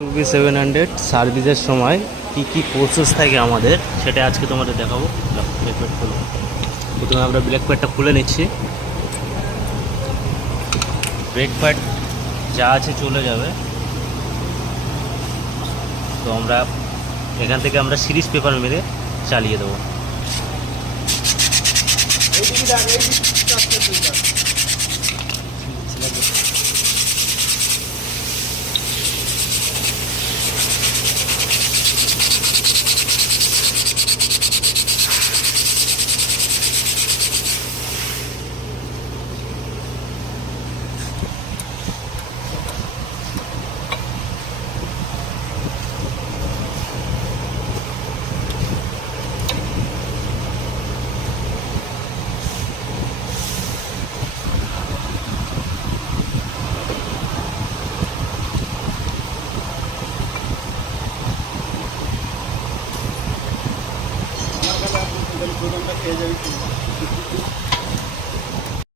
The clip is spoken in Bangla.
V700 সার্ভিসের সময় কি কি প্রসেস থাকে আমাদের সেটা আজকে তোমাদের দেখাবো। ব্ল্যাক প্যাড খুলো। প্রথমে আমরা ব্ল্যাক প্যাডটা খুলে নিচ্ছি। ব্রেক প্যাড যা আছে চলে যাবে। তো আমরা এখান থেকে আমরা সিরিজ পেপার মেরে চালিয়ে দেবো।